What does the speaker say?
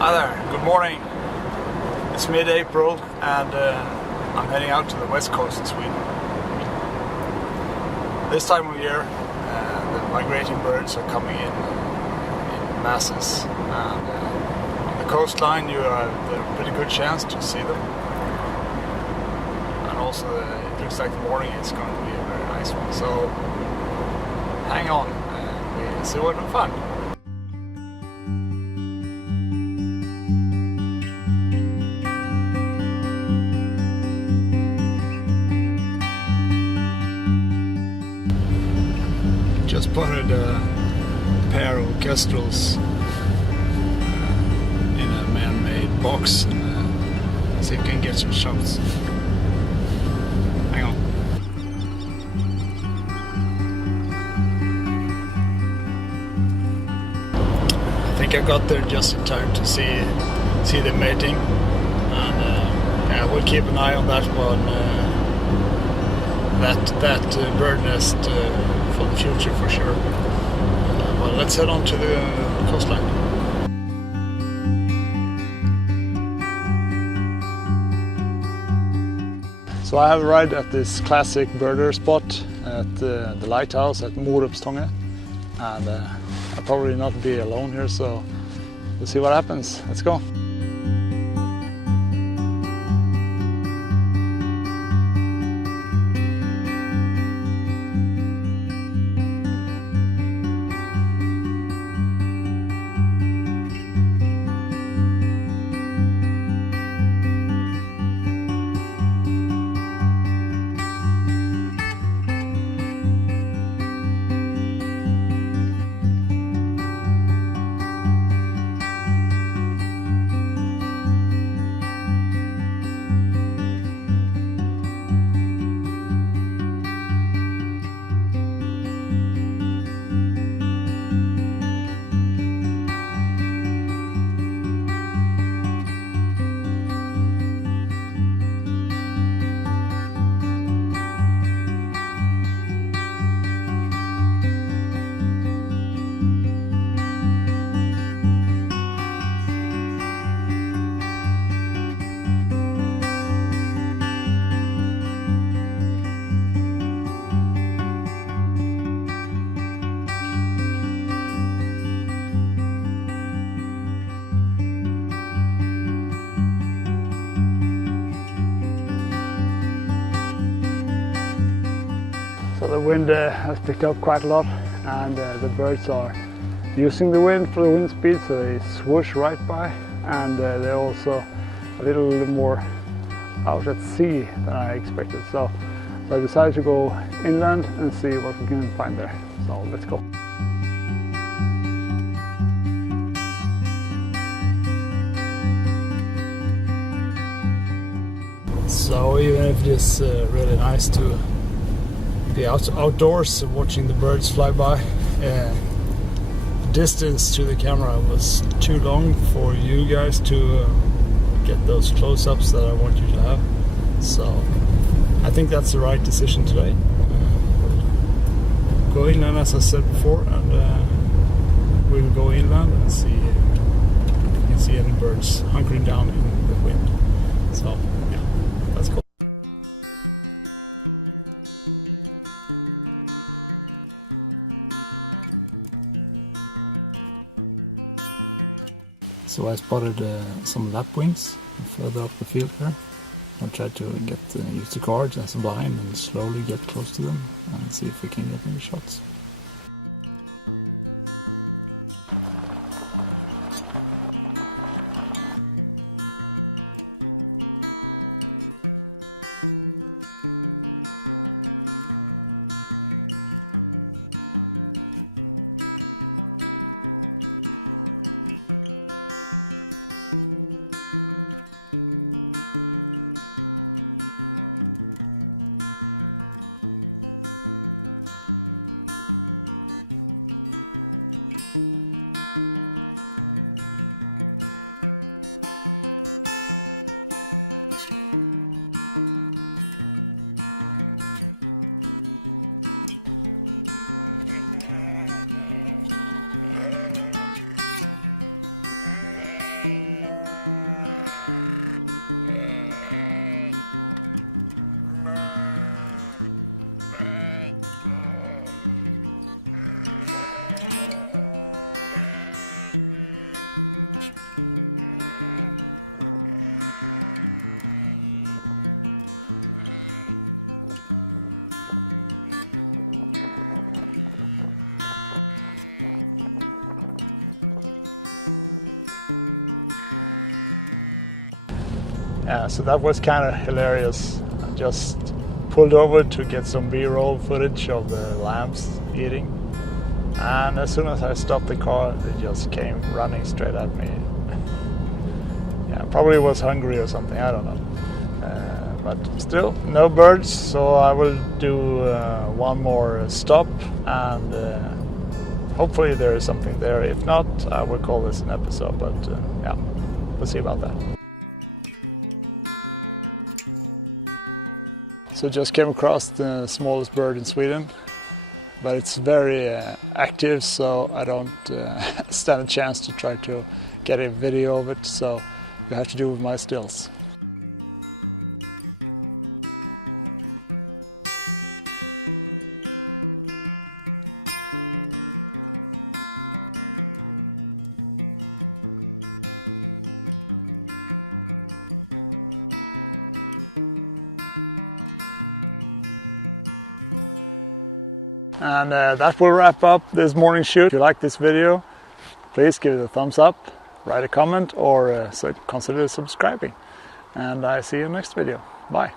Hi there, good morning. It's mid-April and I'm heading out to the west coast of Sweden. This time of year the migrating birds are coming in masses, and on the coastline you have a pretty good chance to see them. And also it looks like the morning is going to be a very nice one, so hang on and we'll see what we find. Just spotted a pair of kestrels in a man-made box, and see if we can get some shots. Hang on. I think I got there just in time to see the mating, and yeah, we'll keep an eye on that one. That bird nest for the future for sure. Well, let's head on to the coastline. So I have arrived at this classic birder spot at the lighthouse at Morupstonge, and I'll probably not be alone here, so we'll see what happens. Let's go. So the wind has picked up quite a lot, and the birds are using the wind for the wind speed, so they swoosh right by, and they're also a little more out at sea than I expected. So I decided to go inland and see what we can find there. So let's go. So even if it is really nice to be outdoors watching the birds fly by, distance to the camera was too long for you guys to get those close-ups that I want you to have. So I think that's the right decision today. Go inland, as I said before, and we'll go inland and see if we can see any birds hunkering down in the wind. So yeah, let's go. So I spotted some lapwings further up the field here. I'll try to use the guards as a blind and slowly get close to them and see if we can get any shots. So that was kind of hilarious. I just pulled over to get some B-roll footage of the lambs eating, and as soon as I stopped the car, they just came running straight at me. Yeah, probably was hungry or something, I don't know. But still, no birds, so I will do one more stop, and hopefully there is something there. If not, I will call this an episode, but yeah, we'll see about that. So just came across the smallest bird in Sweden, but it's very active, so I don't stand a chance to try to get a video of it, so you have to do with my stills. And that will wrap up this morning shoot. If you like this video, please give it a thumbs up, write a comment, or consider subscribing. And I see you in the next video. Bye.